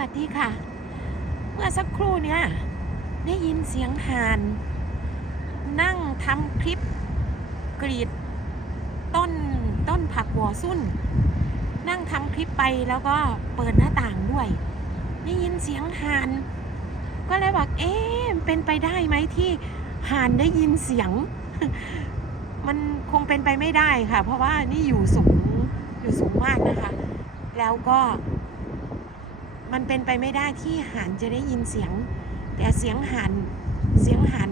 วัสดีค่ะ เมื่อสักครู่เนี้ยได้ยินเสียงห่าน นั่งทำคลิปกรีดต้นต้นผักหัวสุ่น นั่งทำคลิปไปแล้วก็เปิดหน้าต่างด้วย ได้ยินเสียงห่าน ก็เลยบอกเอ๊ะเป็นไปได้ไหมที่ห่านได้ยินเสียง มันคงเป็นไปไม่ได้ค่ะ เพราะว่านี่อยู่สูงอยู่สูงมากนะคะ แล้วก็ มันเป็นไปไม่ได้ที่ห่านจะได้ยินเสียง แต่เสียงห่านเสียงห่าน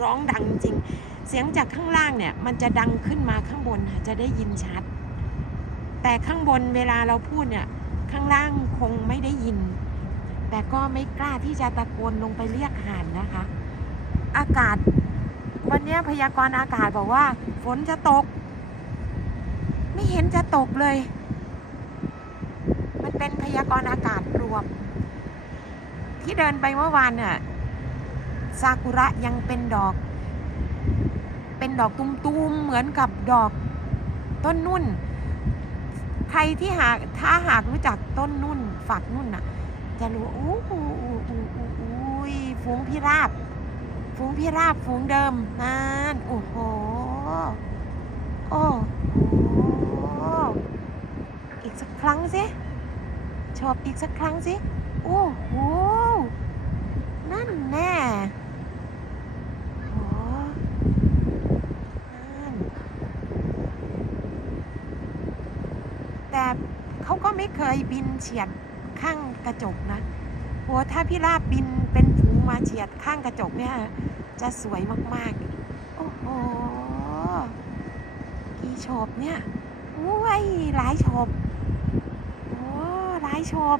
ร้องดังจริง เสียงจากข้างล่างเนี่ยมันจะดังขึ้นมาข้างบนจะได้ยินชัด แต่ข้างบนเวลาเราพูดเนี่ยข้างล่างคงไม่ได้ยิน แต่ก็ไม่กล้าที่จะตะโกนลงไปเรียกห่านนะคะ อากาศ วันนี้พยากรณ์อากาศบอกว่า ฝนจะตก ไม่เห็นจะตกเลย เป็นพยากรณ์อากาศรวม ที่เดินไปเมื่อวานเนี่ยซากุระยังเป็นดอก เป็นดอกตุ้มๆ เหมือนกับดอกต้นนุ่น ใครที่หากถ้าหากรู้จักต้นนุ่นฝักนุ่นน่ะ จะรู้อู้หูอู้หูอู้หูอุ้ยฝูงพิราบ ฝูงพิราบฝูงเดิมนั่นโอ้โหโอ้โหอีกสักครั้งสิ ชอบอีกสักครั้งสิ โอ้โห นั่นแน่แต่เขาก็ไม่เคยบินเฉียดข้างกระจกนะโอ้ถ้าพี่ราบบินเป็นฝูงมาเฉียดข้างกระจกเนี่ยจะสวยมากๆ โอ้โห กี่โฉบเนี่ยอุ้ยหลายโฉบ หลายโฉบ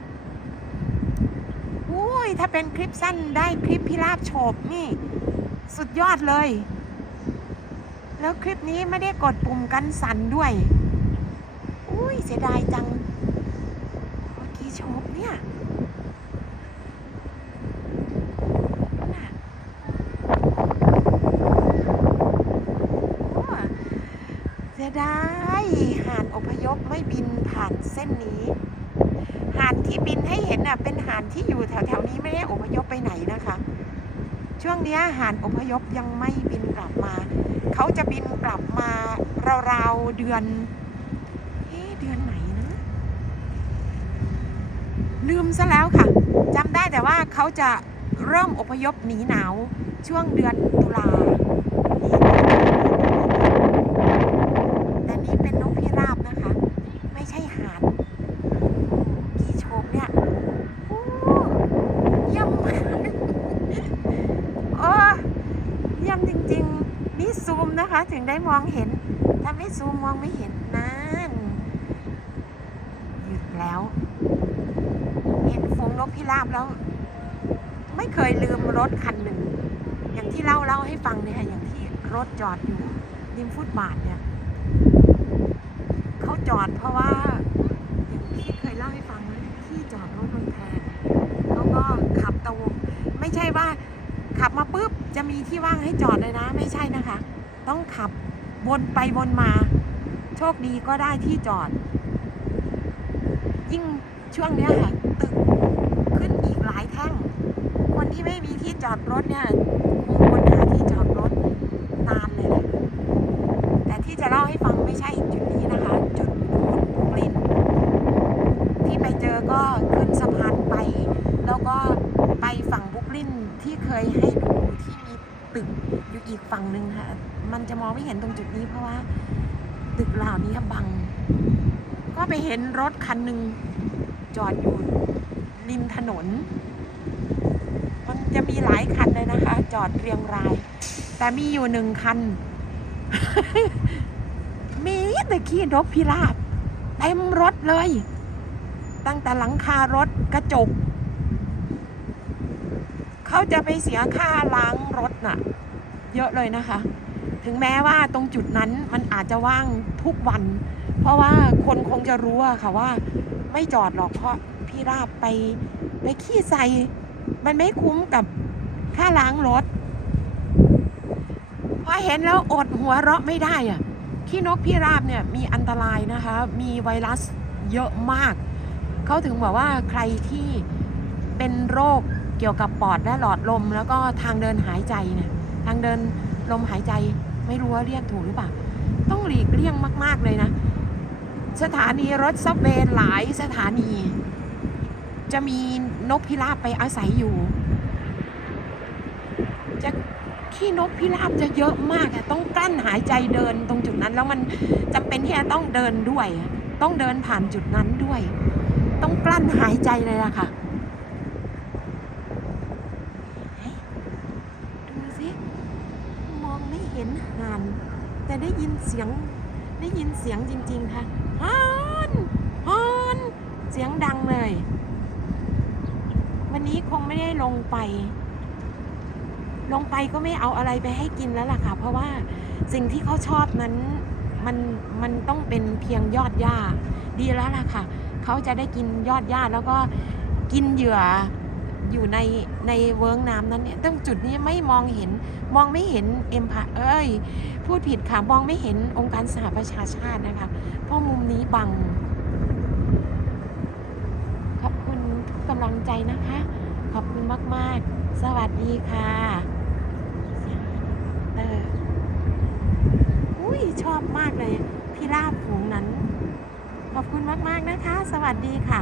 อุ้ยถ้าเป็นคลิปสั้นได้คลิปพิราบโฉบนี่ สุดยอดเลย แล้วคลิปนี้ไม่ได้กดปุ่มกันสั่นด้วย อุ้ยเสียดายจังโอ้กี่โฉบเนี่ยเสียดายห่านอพยพไม่บินผ่านเส้นนี้ เนน่ะเป็นห่านที่อยู่แถวๆนี้ไม่ได้อพยพไปไหนนะคะ ช่วงนี้ห่านอพยพยังไม่บินกลับมา เขาจะบินกลับมาราวๆเดือนเอ๊เดือนไหนนะลืมซะแล้วค่ะจำได้แต่ว่าเขาจะเริ่มอพยพหนีหนาวช่วงเดือนตุลาแต่นี่เป็นนกพิราบนะคะ ไม่ใช่ห่าน กี่โฉบเนี่ยโอ้เยี่ยมมากโอ้เยี่ยมจริง มนะคะ ถึงได้มองเห็น ถ้าไม่ซูมมองไม่เห็นนั่นหยุดแล้ว เห็นฝูงนกพิราบแล้ว ไม่เคยลืมรถคันหนึ่ง อย่างที่เล่าเล่าให้ฟังเนี่ยอย่างที่รถจอดอยู่ริมฟุตบาทเนี่ยเขาจอดเพราะว่าอย่างที่เคยเล่าให้ฟังนะที่จอดรถมันแพงเขาก็ขับตะวงไม่ใช่ว่าขับมาปุ๊บจะมีที่ว่างให้จอดเลยนะ ไม่ใช่นะคะ ต้องขับวนไปวนมา โชคดีก็ได้ที่จอด ยิ่งช่วงเนี้ยค่ะตึกขึ้นอีกหลายแท่ง คนที่ไม่มีที่จอดรถเนี่ยคงวหาที่จอดรถนานเลยแหละแต่ที่จะเล่าให้ฟังไม่ใช่จุดนี้นะคะ จุดบุกลิน ที่ไปเจอก็ขึ้นสะพานไป แล้วก็ไปฝั่งบุกลินที่เคยให้ดูที่มี ตึกอยู่อีกฝั่งหนึ่งค่ะ มันจะมองไม่เห็นตรงจุดนี้เพราะว่า ตึกเหล่านี้บัง ก็ไปเห็นรถคันหนึ่งจอดอยู่ริมถนน มันจะมีหลายคันเลยนะคะ จอดเรียงราย แต่มีอยู่หนึ่งคัน มีแต่ขี้นกพิราบเต็มรถเลย ตั้งแต่หลังคารถกระจก เขาจะไปเสียค่าล้างรถน่ะ เยอะเลยนะคะ ถึงแม้ว่าตรงจุดนั้นมันอาจจะว่างทุกวัน เพราะว่าคนคงจะรู้อะค่ะว่า ไม่จอดหรอกเพราะพี่ราบไปไปขี้ใส่มันไม่คุ้มกับค่าล้างรถพอเห็นแล้วอดหัวเราะไม่ได้อะขี้นกพิราบเนี่ยมีอันตรายนะคะ มีไวรัสเยอะมาก เขาถึงบอกว่าใครที่เป็นโรคเกี่ยวกับปอดและหลอดลม แล้วก็ทางเดินหายใจเนี่ย ทางเดินลมหายใจไม่รู้ว่าเรียกถูกหรือเปล่า ต้องหลีกเลี่ยงมาก ๆ เลยนะ สถานีรถซับเวย์หลายสถานี จะมีนกพิราบไปอาศัยอยู่ จะขี้นกพิราบจะเยอะมากอะต้องกลั้นหายใจเดินตรงจุดนั้น แล้วมันจำเป็นที่จะต้องเดินด้วย ต้องเดินผ่านจุดนั้นด้วย ต้องกลั้นหายใจเลยล่ะค่ะเฮ้ยดูสิ มองไม่เห็นห่าน แต่ได้ยินเสียงได้ยินเสียงจริง ๆ ค่ะห่านห่านเสียงดังเลย วันนี้คงไม่ได้ลงไป ลงไปก็ไม่เอาอะไรไปให้กินแล้วล่ะค่ะ เพราะว่าสิ่งที่เขาชอบนั้นมันมันต้องเป็นเพียงยอดหญ้าดีแล้วล่ะค่ะ เขาจะได้กินยอดหญ้าแล้วก็กินเหยื่อ อยู่ในในเวิ้งน้ำนั้นเนี่ยตรงจุดนี้ไม่มองเห็นมองไม่เห็นเอ็มพาเอ้ยพูดผิดค่ะมองไม่เห็นองค์การสหประชาชาตินะคะ เพราะมุมนี้บัง ขอบคุณทุกกำลังใจนะคะ ขอบคุณมาก ๆ สวัสดีค่ะเสียงเตอร์อุ้ยชอบมากเลย พิราบฝูงนั้น ขอบคุณมาก ๆ นะคะ สวัสดีค่ะ